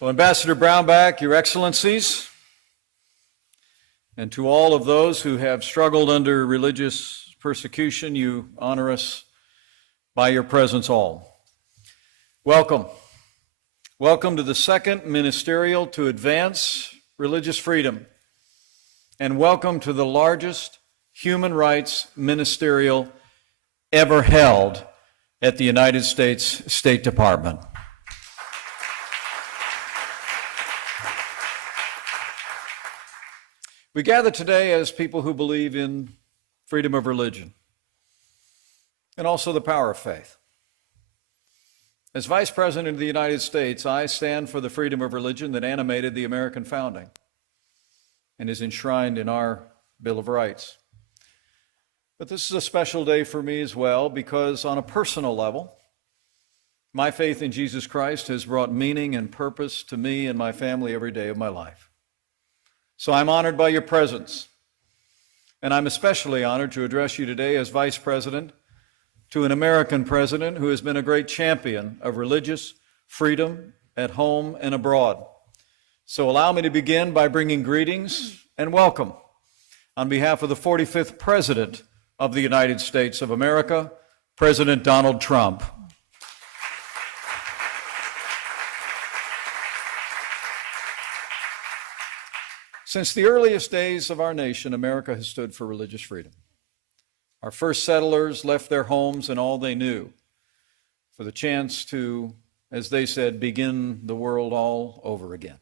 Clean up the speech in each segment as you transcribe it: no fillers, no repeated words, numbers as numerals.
Well, Ambassador Brownback, Your Excellencies, and to all of those who have struggled under religious persecution, you honor us by your presence all. Welcome. Welcome to the second ministerial to advance religious freedom, and welcome to the largest human rights ministerial ever held at the United States State Department. We gather today as people who believe in freedom of religion and also the power of faith. As Vice President of the United States, I stand for the freedom of religion that animated the American founding and is enshrined in our Bill of Rights. But this is a special day for me as well because on a personal level, my faith in Jesus Christ has brought meaning and purpose to me and my family every day of my life. So I'm honored by your presence, and I'm especially honored to address you today as Vice President to an American president who has been a great champion of religious freedom at home and abroad. So allow me to begin by bringing greetings and welcome on behalf of the 45th President of the United States of America, President Donald Trump. Since the earliest days of our nation, America has stood for religious freedom. Our first settlers left their homes and all they knew for the chance to, as they said, begin the world all over again.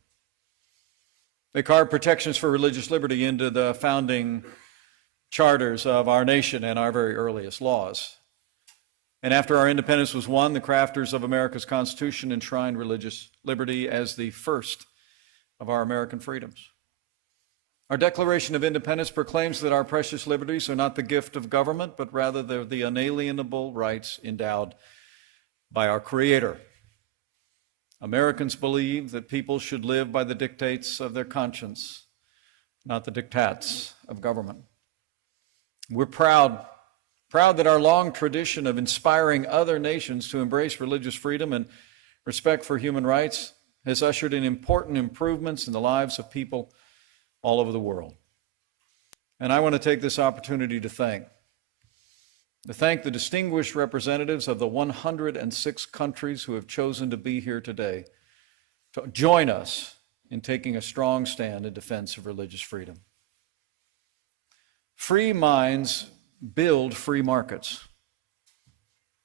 They carved protections for religious liberty into the founding charters of our nation and our very earliest laws. And after our independence was won, the crafters of America's Constitution enshrined religious liberty as the first of our American freedoms. Our Declaration of Independence proclaims that our precious liberties are not the gift of government, but rather they're the unalienable rights endowed by our Creator. Americans believe that people should live by the dictates of their conscience, not the diktats of government. We're proud that our long tradition of inspiring other nations to embrace religious freedom and respect for human rights has ushered in important improvements in the lives of people all over the world. And I want to take this opportunity to thank the distinguished representatives of the 106 countries who have chosen to be here today to join us in taking a strong stand in defense of religious freedom. Free minds build free markets.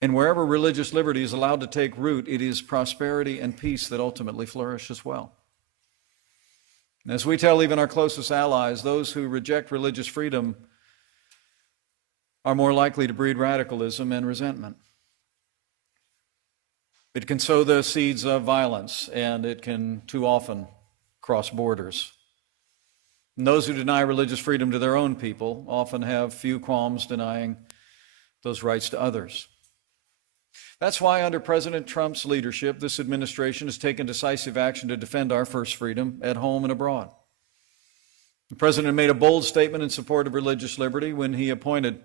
And wherever religious liberty is allowed to take root, it is prosperity and peace that ultimately flourish as well. As we tell even our closest allies, those who reject religious freedom are more likely to breed radicalism and resentment. It can sow the seeds of violence, and it can too often cross borders. And those who deny religious freedom to their own people often have few qualms denying those rights to others. That's why under President Trump's leadership, this administration has taken decisive action to defend our first freedom at home and abroad. The President made a bold statement in support of religious liberty when he appointed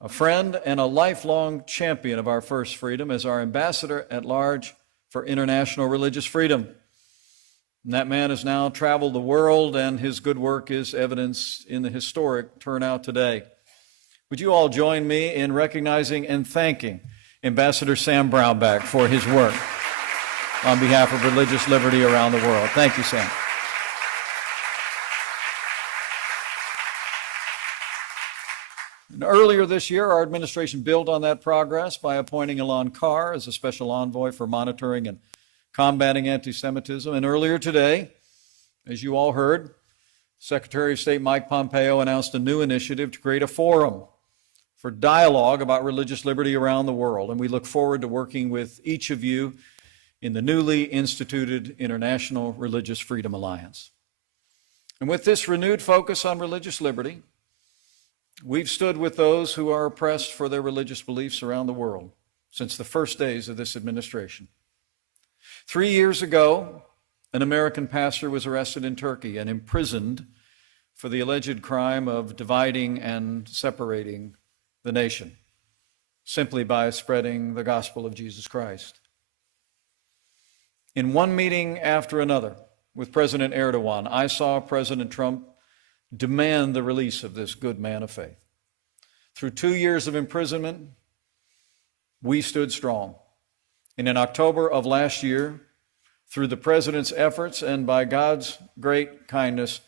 a friend and a lifelong champion of our first freedom as our ambassador at large for international religious freedom. And that man has now traveled the world, and his good work is evidenced in the historic turnout today. Would you all join me in recognizing and thanking Ambassador Sam Brownback for his work on behalf of religious liberty around the world. Thank you, Sam. And earlier this year, our administration built on that progress by appointing Elan Carr as a special envoy for monitoring and combating anti-Semitism. And earlier today, as you all heard, Secretary of State Mike Pompeo announced a new initiative to create a forum for dialogue about religious liberty around the world, and we look forward to working with each of you in the newly instituted International Religious Freedom Alliance. And with this renewed focus on religious liberty, we've stood with those who are oppressed for their religious beliefs around the world since the first days of this administration. 3 years ago, an American pastor was arrested in Turkey and imprisoned for the alleged crime of dividing and separating the nation simply by spreading the gospel of Jesus Christ. In one meeting after another with President Erdogan, I saw President Trump demand the release of this good man of faith. Through 2 years of imprisonment, we stood strong. And in October of last year, through the president's efforts and by God's great kindness,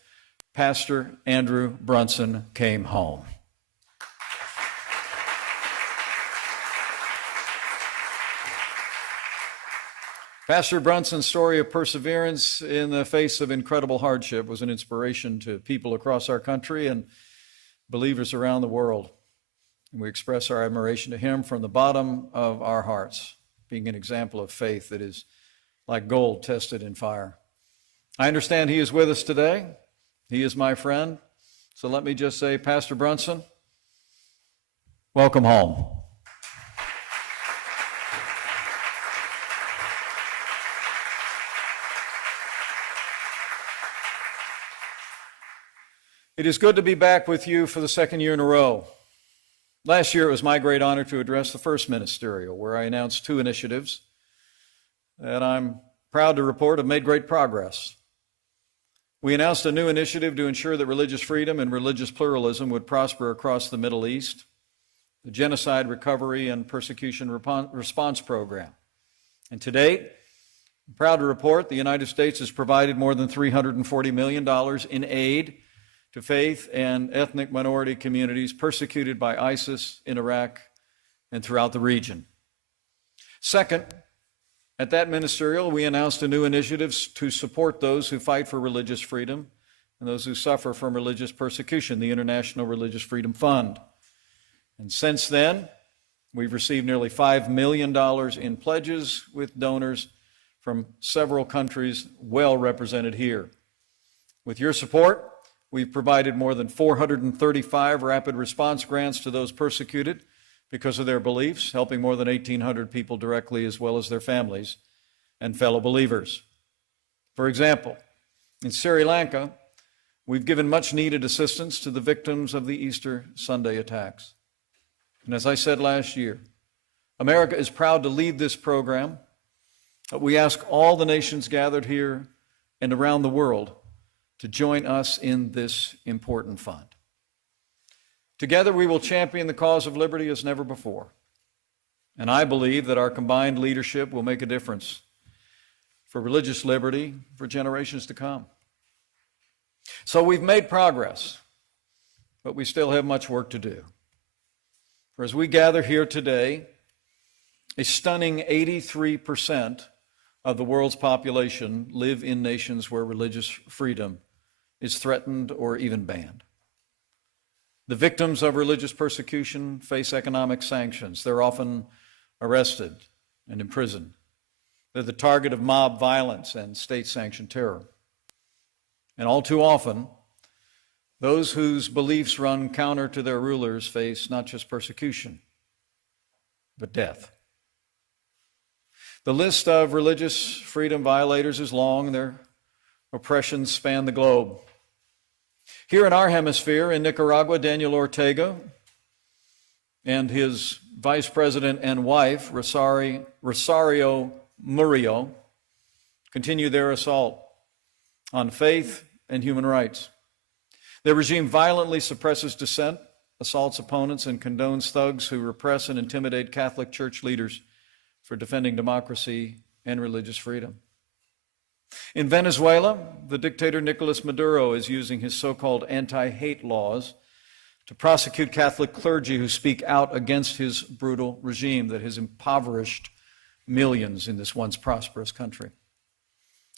Pastor Andrew Brunson came home. Pastor Brunson's story of perseverance in the face of incredible hardship was an inspiration to people across our country and believers around the world. And we express our admiration to him from the bottom of our hearts, being an example of faith that is like gold tested in fire. I understand he is with us today. He is my friend. So let me just say, Pastor Brunson, welcome home. It is good to be back with you for the second year in a row. Last year, it was my great honor to address the first ministerial, where I announced 2 initiatives that I'm proud to report have made great progress. We announced a new initiative to ensure that religious freedom and religious pluralism would prosper across the Middle East, the Genocide Recovery and Persecution Response Program. And to date, I'm proud to report the United States has provided more than $340 million in aid to faith and ethnic minority communities persecuted by ISIS in Iraq and throughout the region. Second, at that ministerial, we announced a new initiative to support those who fight for religious freedom and those who suffer from religious persecution, the International Religious Freedom Fund. And since then, we've received nearly $5 million in pledges with donors from several countries well represented here. With your support, we've provided more than 435 rapid response grants to those persecuted because of their beliefs, helping more than 1,800 people directly as well as their families and fellow believers. For example, in Sri Lanka, we've given much needed assistance to the victims of the Easter Sunday attacks. And as I said last year, America is proud to lead this program, but we ask all the nations gathered here and around the world to join us in this important fund. Together, we will champion the cause of liberty as never before. And I believe that our combined leadership will make a difference for religious liberty for generations to come. So we've made progress, but we still have much work to do. For as we gather here today, a stunning 83% of the world's population live in nations where religious freedom is threatened or even banned. The victims of religious persecution face economic sanctions. They're often arrested and imprisoned. They're the target of mob violence and state-sanctioned terror. And all too often, those whose beliefs run counter to their rulers face not just persecution, but death. The list of religious freedom violators is long. Their oppressions span the globe. Here in our hemisphere, in Nicaragua, Daniel Ortega and his vice president and wife, Rosario Murillo, continue their assault on faith and human rights. Their regime violently suppresses dissent, assaults opponents, and condones thugs who repress and intimidate Catholic Church leaders for defending democracy and religious freedom. In Venezuela, the dictator Nicolas Maduro is using his so-called anti-hate laws to prosecute Catholic clergy who speak out against his brutal regime that has impoverished millions in this once prosperous country.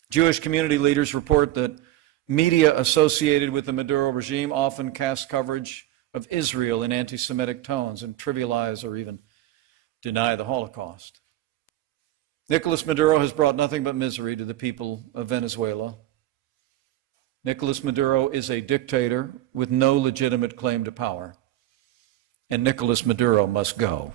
Jewish community leaders report that media associated with the Maduro regime often cast coverage of Israel in anti-Semitic tones and trivialize or even deny the Holocaust. Nicolas Maduro has brought nothing but misery to the people of Venezuela. Nicolas Maduro is a dictator with no legitimate claim to power, and Nicolas Maduro must go.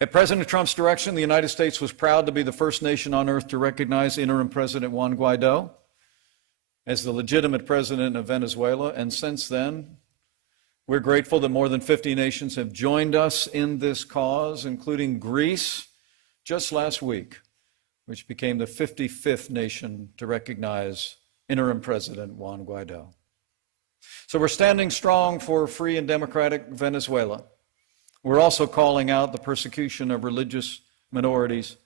At President Trump's direction, the United States was proud to be the first nation on earth to recognize interim President Juan Guaido as the legitimate president of Venezuela, and since then, We're grateful that more than 50 nations have joined us in this cause, including Greece just last week, which became the 55th nation to recognize interim President Juan Guaido. So we're standing strong for free and democratic Venezuela. We're also calling out the persecution of religious minorities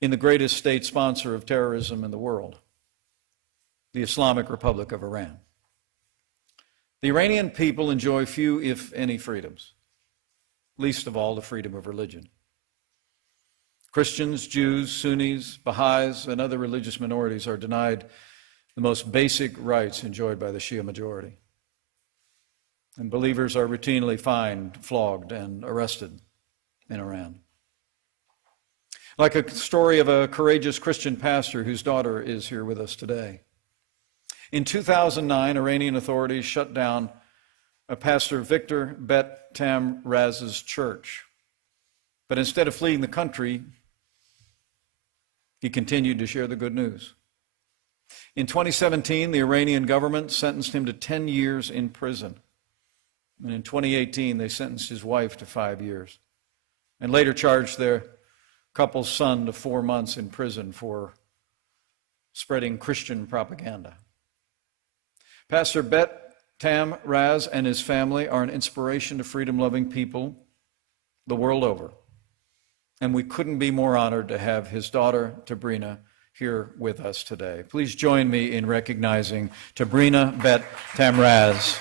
in the greatest state sponsor of terrorism in the world, the Islamic Republic of Iran. The Iranian people enjoy few, if any, freedoms, least of all the freedom of religion. Christians, Jews, Sunnis, Baha'is, and other religious minorities are denied the most basic rights enjoyed by the Shia majority. And believers are routinely fined, flogged, and arrested in Iran. Like a story of a courageous Christian pastor whose daughter is here with us today. In 2009, Iranian authorities shut down Pastor Victor Bet Tamraz's church. But instead of fleeing the country, he continued to share the good news. In 2017, the Iranian government sentenced him to 10 years in prison. And in 2018, they sentenced his wife to 5 years, and later charged their couple's son to 4 months in prison for spreading Christian propaganda. Pastor Bet Tamraz and his family are an inspiration to freedom-loving people the world over. And we couldn't be more honored to have his daughter, Tabrina, here with us today. Please join me in recognizing Tabrina Bet Tamraz.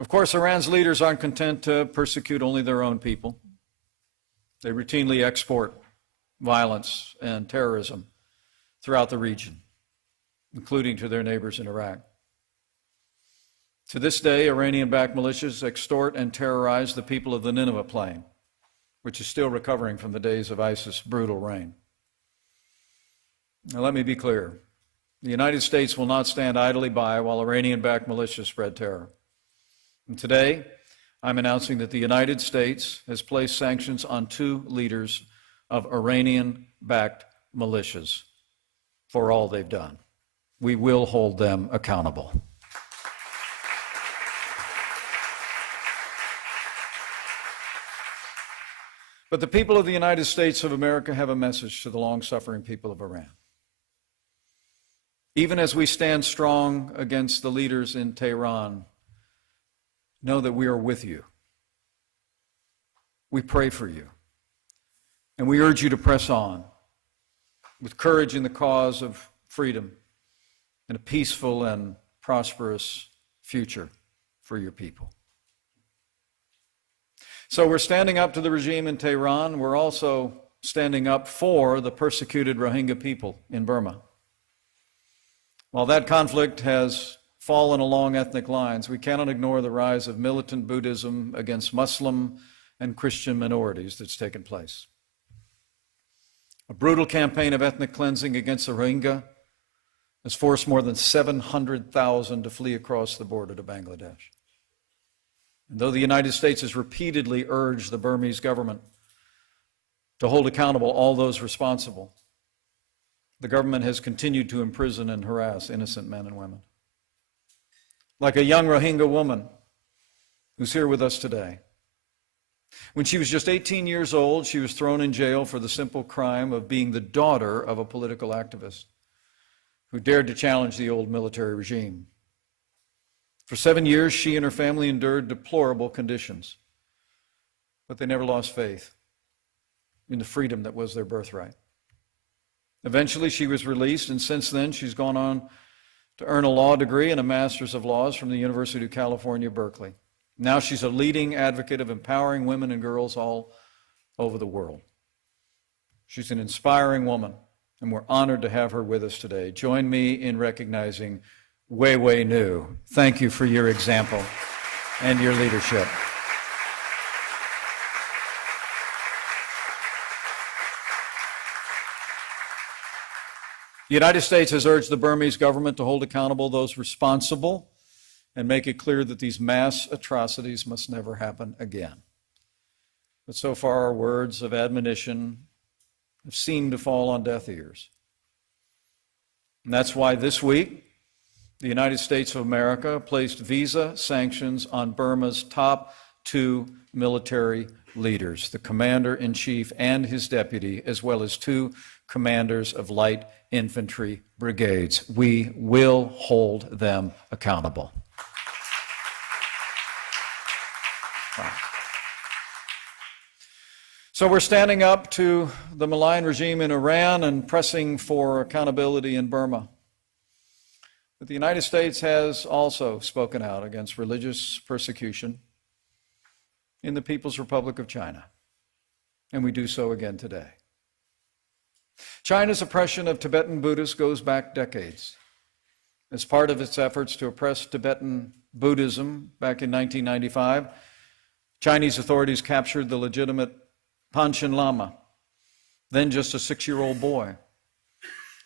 Of course, Iran's leaders aren't content to persecute only their own people. They routinely export violence and terrorism throughout the region, including to their neighbors in Iraq. To this day, Iranian-backed militias extort and terrorize the people of the Nineveh Plain, which is still recovering from the days of ISIS' brutal reign. Now, let me be clear. The United States will not stand idly by while Iranian-backed militias spread terror. And today, I'm announcing that the United States has placed sanctions on 2 leaders of Iranian-backed militias for all they've done. We will hold them accountable. But the people of the United States of America have a message to the long-suffering people of Iran. Even as we stand strong against the leaders in Tehran, know that we are with you. We pray for you. And we urge you to press on with courage in the cause of freedom and a peaceful and prosperous future for your people. So we're standing up to the regime in Tehran. We're also standing up for the persecuted Rohingya people in Burma. While that conflict has fallen along ethnic lines, we cannot ignore the rise of militant Buddhism against Muslim and Christian minorities that's taken place. A brutal campaign of ethnic cleansing against the Rohingya has forced more than 700,000 to flee across the border to Bangladesh. And though the United States has repeatedly urged the Burmese government to hold accountable all those responsible, the government has continued to imprison and harass innocent men and women. Like a young Rohingya woman who's here with us today. When she was just 18 years old, she was thrown in jail for the simple crime of being the daughter of a political activist who dared to challenge the old military regime. For 7 years, she and her family endured deplorable conditions, but they never lost faith in the freedom that was their birthright. Eventually, she was released, and since then, she's gone on to earn a law degree and a master's of laws from the University of California, Berkeley. Now she's a leading advocate of empowering women and girls all over the world. She's an inspiring woman, and we're honored to have her with us today. Join me in recognizing Wei Wei Nu. Thank you for your example and your leadership. The United States has urged the Burmese government to hold accountable those responsible and make it clear that these mass atrocities must never happen again. But so far, our words of admonition have seemed to fall on deaf ears. And that's why this week, the United States of America placed visa sanctions on Burma's top two military leaders, the commander-in-chief and his deputy, as well as two commanders of light infantry brigades. We will hold them accountable. So we're standing up to the malign regime in Iran and pressing for accountability in Burma. But the United States has also spoken out against religious persecution in the People's Republic of China, and we do so again today. China's oppression of Tibetan Buddhists goes back decades. As part of its efforts to oppress Tibetan Buddhism back in 1995, Chinese authorities captured the legitimate Panchen Lama, then just a 6-year-old boy,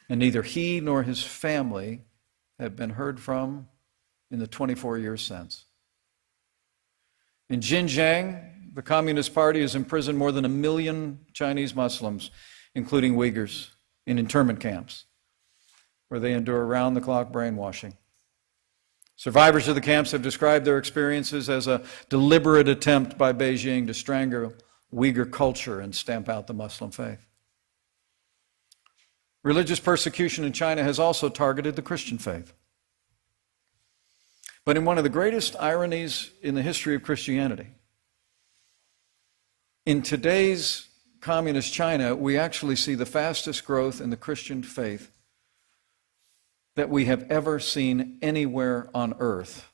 and neither he nor his family have been heard from in the 24 years since. In Xinjiang, the Communist Party has imprisoned more than 1 million Chinese Muslims, including Uyghurs, in internment camps, where they endure round-the-clock brainwashing. Survivors of the camps have described their experiences as a deliberate attempt by Beijing to strangle Uyghur culture and stamp out the Muslim faith. Religious persecution in China has also targeted the Christian faith. But in one of the greatest ironies in the history of Christianity, in today's communist China, we actually see the fastest growth in the Christian faith that we have ever seen anywhere on earth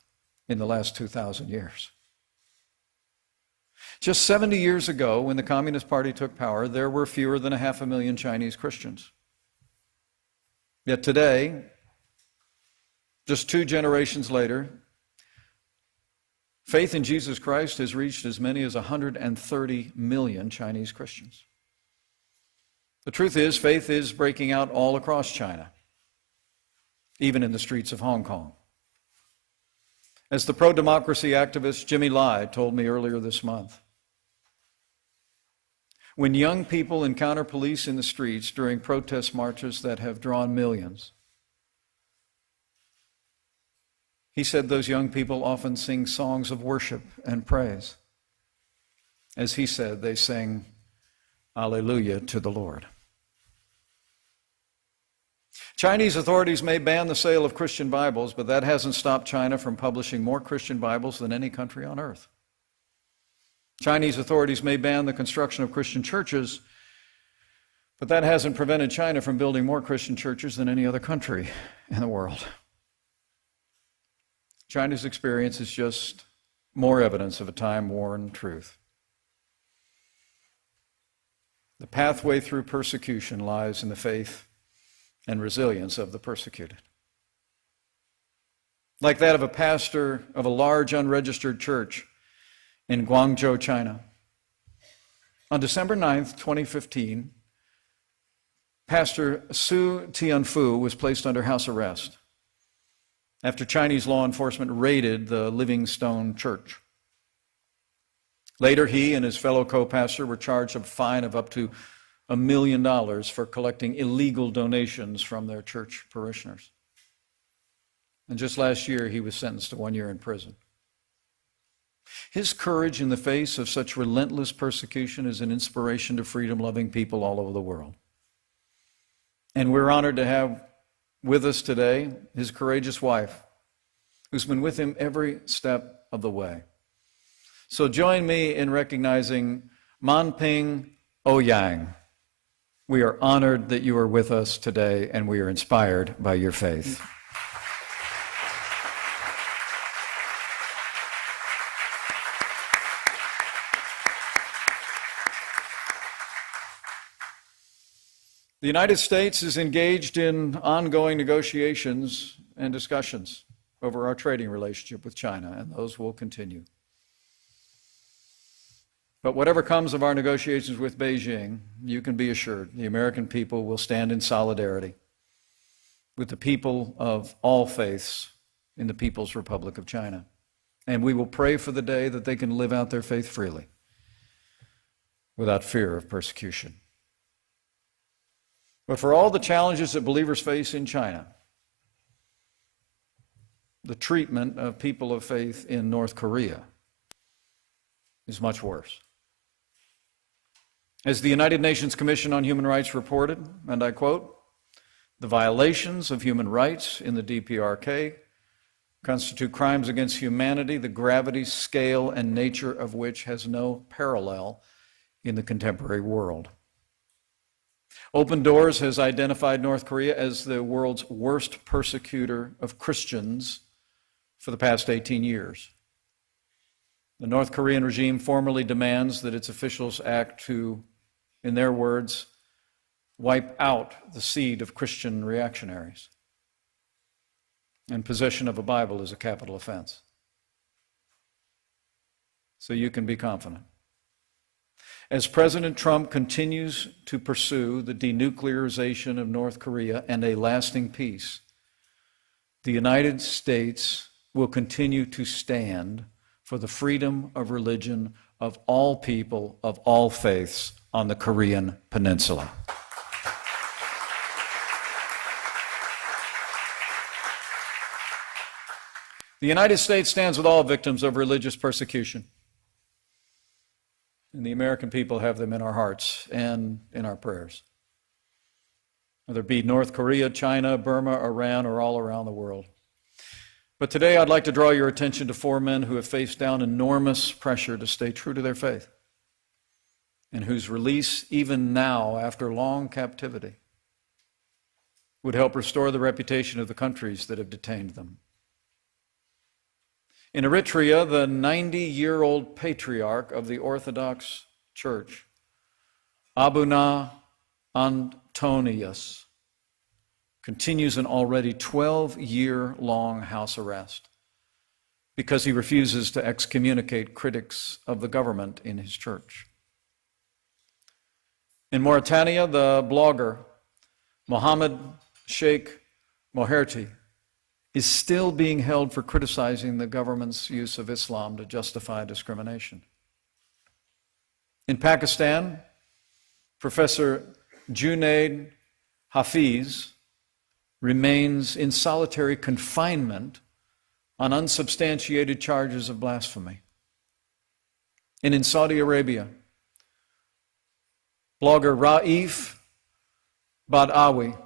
in the last 2,000 years. Just 70 years ago, when the Communist Party took power, there were fewer than 500,000 Chinese Christians. Yet today, just 2 generations later, faith in Jesus Christ has reached as many as 130 million Chinese Christians. The truth is, faith is breaking out all across China, even in the streets of Hong Kong. As the pro-democracy activist Jimmy Lai told me earlier this month, when young people encounter police in the streets during protest marches that have drawn millions, he said those young people often sing songs of worship and praise. As he said, they sing Alleluia to the Lord. Chinese authorities may ban the sale of Christian Bibles, but that hasn't stopped China from publishing more Christian Bibles than any country on earth. Chinese authorities may ban the construction of Christian churches, but that hasn't prevented China from building more Christian churches than any other country in the world. China's experience is just more evidence of a time-worn truth. The pathway through persecution lies in the faith and resilience of the persecuted. Like that of a pastor of a large unregistered church in Guangzhou, China. On December 9th, 2015, Pastor Su Tianfu was placed under house arrest after Chinese law enforcement raided the Livingstone Church. Later, he and his fellow co-pastor were charged with a fine of up to $1 million for collecting illegal donations from their church parishioners. And just last year, he was sentenced to 1 year in prison. His courage in the face of such relentless persecution is an inspiration to freedom-loving people all over the world. And we're honored to have with us today his courageous wife, who's been with him every step of the way. So join me in recognizing Manping Ouyang. We are honored that you are with us today, and we are inspired by your faith. The United States is engaged in ongoing negotiations and discussions over our trading relationship with China, and those will continue. But whatever comes of our negotiations with Beijing, you can be assured the American people will stand in solidarity with the people of all faiths in the People's Republic of China. And we will pray for the day that they can live out their faith freely. without fear of persecution. But for all the challenges that believers face in China, the treatment of people of faith in North Korea is much worse. As the United Nations Commission on Human Rights reported, and I quote, "The violations of human rights in the DPRK constitute crimes against humanity, the gravity, scale, and nature of which has no parallel in the contemporary world." Open Doors has identified North Korea as the world's worst persecutor of Christians for the past 18 years. The North Korean regime formally demands that its officials act to, in their words, wipe out the seed of Christian reactionaries. And possession of a Bible is a capital offense. So you can be confident. As President Trump continues to pursue the denuclearization of North Korea and a lasting peace, the United States will continue to stand for the freedom of religion of all people of all faiths on the Korean Peninsula. The United States stands with all victims of religious persecution. And the American people have them in our hearts and in our prayers. Whether it be North Korea, China, Burma, Iran, or all around the world. But today I'd like to draw your attention to 4 men who have faced down enormous pressure to stay true to their faith, and whose release, even now, after long captivity, would help restore the reputation of the countries that have detained them. In Eritrea, the 90-year-old patriarch of the Orthodox Church, Abuna Antonius, continues an already 12-year-long house arrest because he refuses to excommunicate critics of the government in his church. In Mauritania, the blogger Mohammed Sheikh Moherti is still being held for criticizing the government's use of Islam to justify discrimination. In Pakistan, Professor Junaid Hafiz remains in solitary confinement on unsubstantiated charges of blasphemy. And in Saudi Arabia, blogger Raif Badawi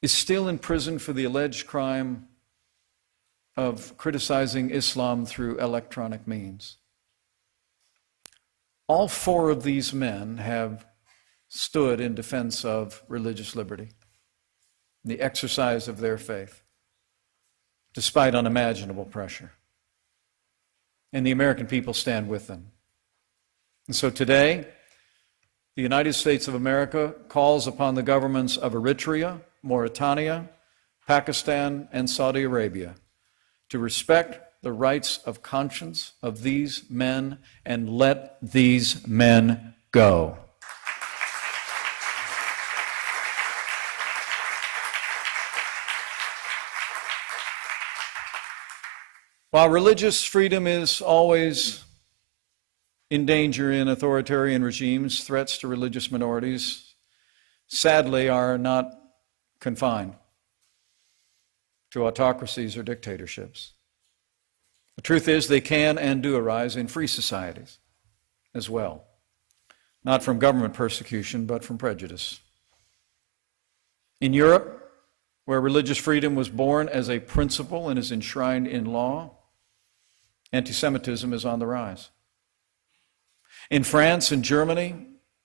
is still in prison for the alleged crime of criticizing Islam through electronic means. All 4 of these men have stood in defense of religious liberty, the exercise of their faith, despite unimaginable pressure. And the American people stand with them. And so today, the United States of America calls upon the governments of Eritrea, Mauritania, Pakistan, and Saudi Arabia to respect the rights of conscience of these men and let these men go. While religious freedom is always in danger in authoritarian regimes, threats to religious minorities, sadly, are not confined to autocracies or dictatorships. The truth is they can and do arise in free societies as well, not from government persecution, but from prejudice. In Europe, where religious freedom was born as a principle and is enshrined in law, anti-Semitism is on the rise. In France and Germany,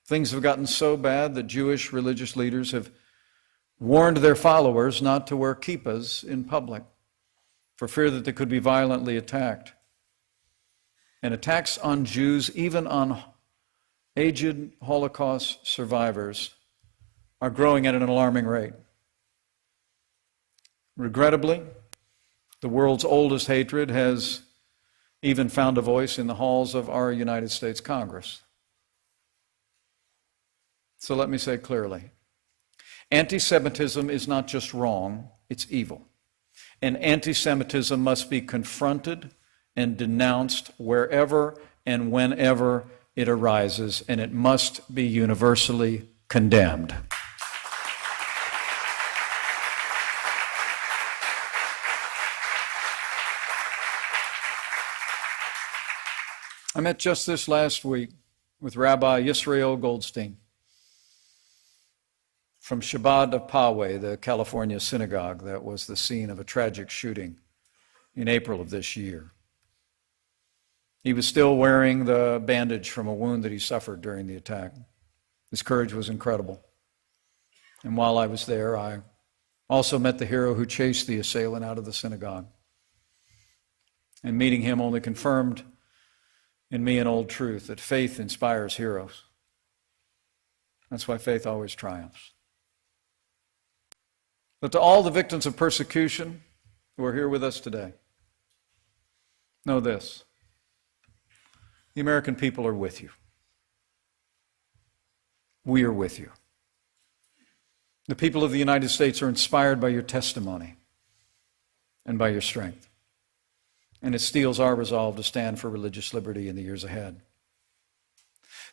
things have gotten so bad that Jewish religious leaders have warned their followers not to wear kippahs in public for fear that they could be violently attacked. And attacks on Jews, even on aged Holocaust survivors, are growing at an alarming rate. Regrettably, the world's oldest hatred has even found a voice in the halls of our United States Congress. So let me say clearly, anti-Semitism is not just wrong, it's evil. And anti-Semitism must be confronted and denounced wherever and whenever it arises, and it must be universally condemned. I met just this last week with Rabbi Yisrael Goldstein from Chabad of Poway, the California synagogue that was the scene of a tragic shooting in April of this year. He was still wearing the bandage from a wound that he suffered during the attack. His courage was incredible. And while I was there, I also met the hero who chased the assailant out of the synagogue. And meeting him only confirmed in me an old truth, that faith inspires heroes. That's why faith always triumphs. But to all the victims of persecution who are here with us today, know this: the American people are with you. We are with you. The people of the United States are inspired by your testimony and by your strength. And it steels our resolve to stand for religious liberty in the years ahead.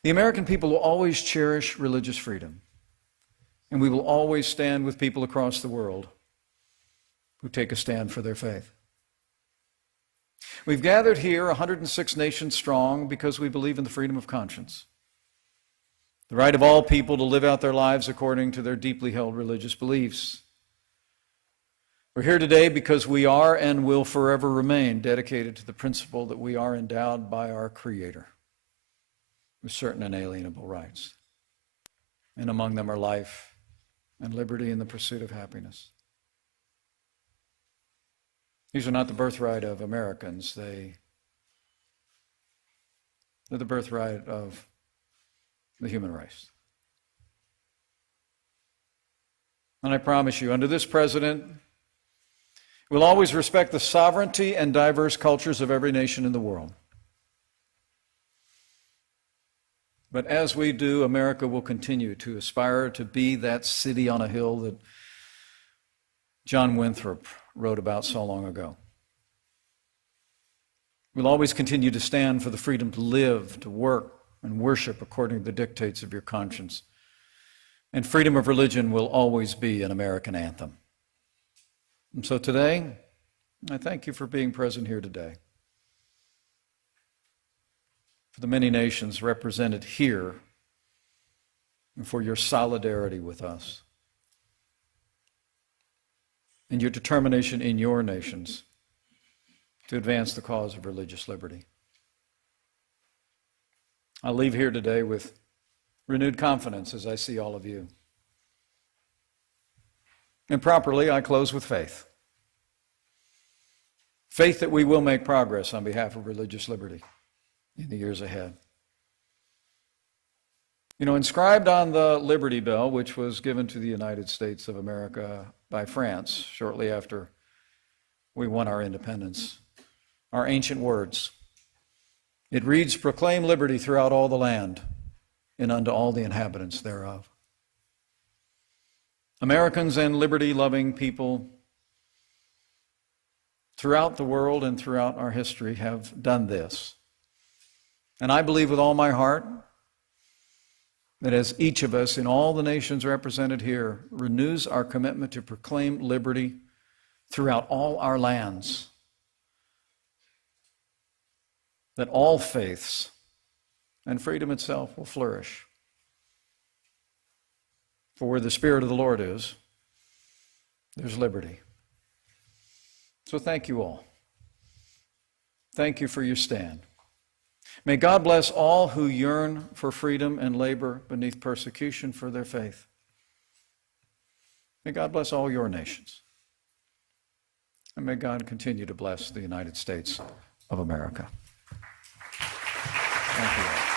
The American people will always cherish religious freedom, and we will always stand with people across the world who take a stand for their faith. We've gathered here 106 nations strong because we believe in the freedom of conscience, the right of all people to live out their lives according to their deeply held religious beliefs. We're here today because we are and will forever remain dedicated to the principle that we are endowed by our Creator with certain inalienable rights. And among them are life and liberty and the pursuit of happiness. These are not the birthright of Americans. They're the birthright of the human race. And I promise you, under this president, we'll always respect the sovereignty and diverse cultures of every nation in the world. But as we do, America will continue to aspire to be that city on a hill that John Winthrop wrote about so long ago. We'll always continue to stand for the freedom to live, to work, and worship according to the dictates of your conscience. And freedom of religion will always be an American anthem. And so today, I thank you for being present here today. For the many nations represented here, and for your solidarity with us, and your determination in your nations to advance the cause of religious liberty. I'll leave here today with renewed confidence as I see all of you. And properly, I close with faith. Faith that we will make progress on behalf of religious liberty in the years ahead. You know, inscribed on the Liberty Bell, which was given to the United States of America by France shortly after we won our independence, are ancient words. It reads, "Proclaim liberty throughout all the land and unto all the inhabitants thereof." Americans and liberty-loving people throughout the world and throughout our history have done this. And I believe with all my heart that as each of us in all the nations represented here renews our commitment to proclaim liberty throughout all our lands, that all faiths and freedom itself will flourish. For where the Spirit of the Lord is, there's liberty. So thank you all. Thank you for your stand. May God bless all who yearn for freedom and labor beneath persecution for their faith. May God bless all your nations. And may God continue to bless the United States of America. Thank you all.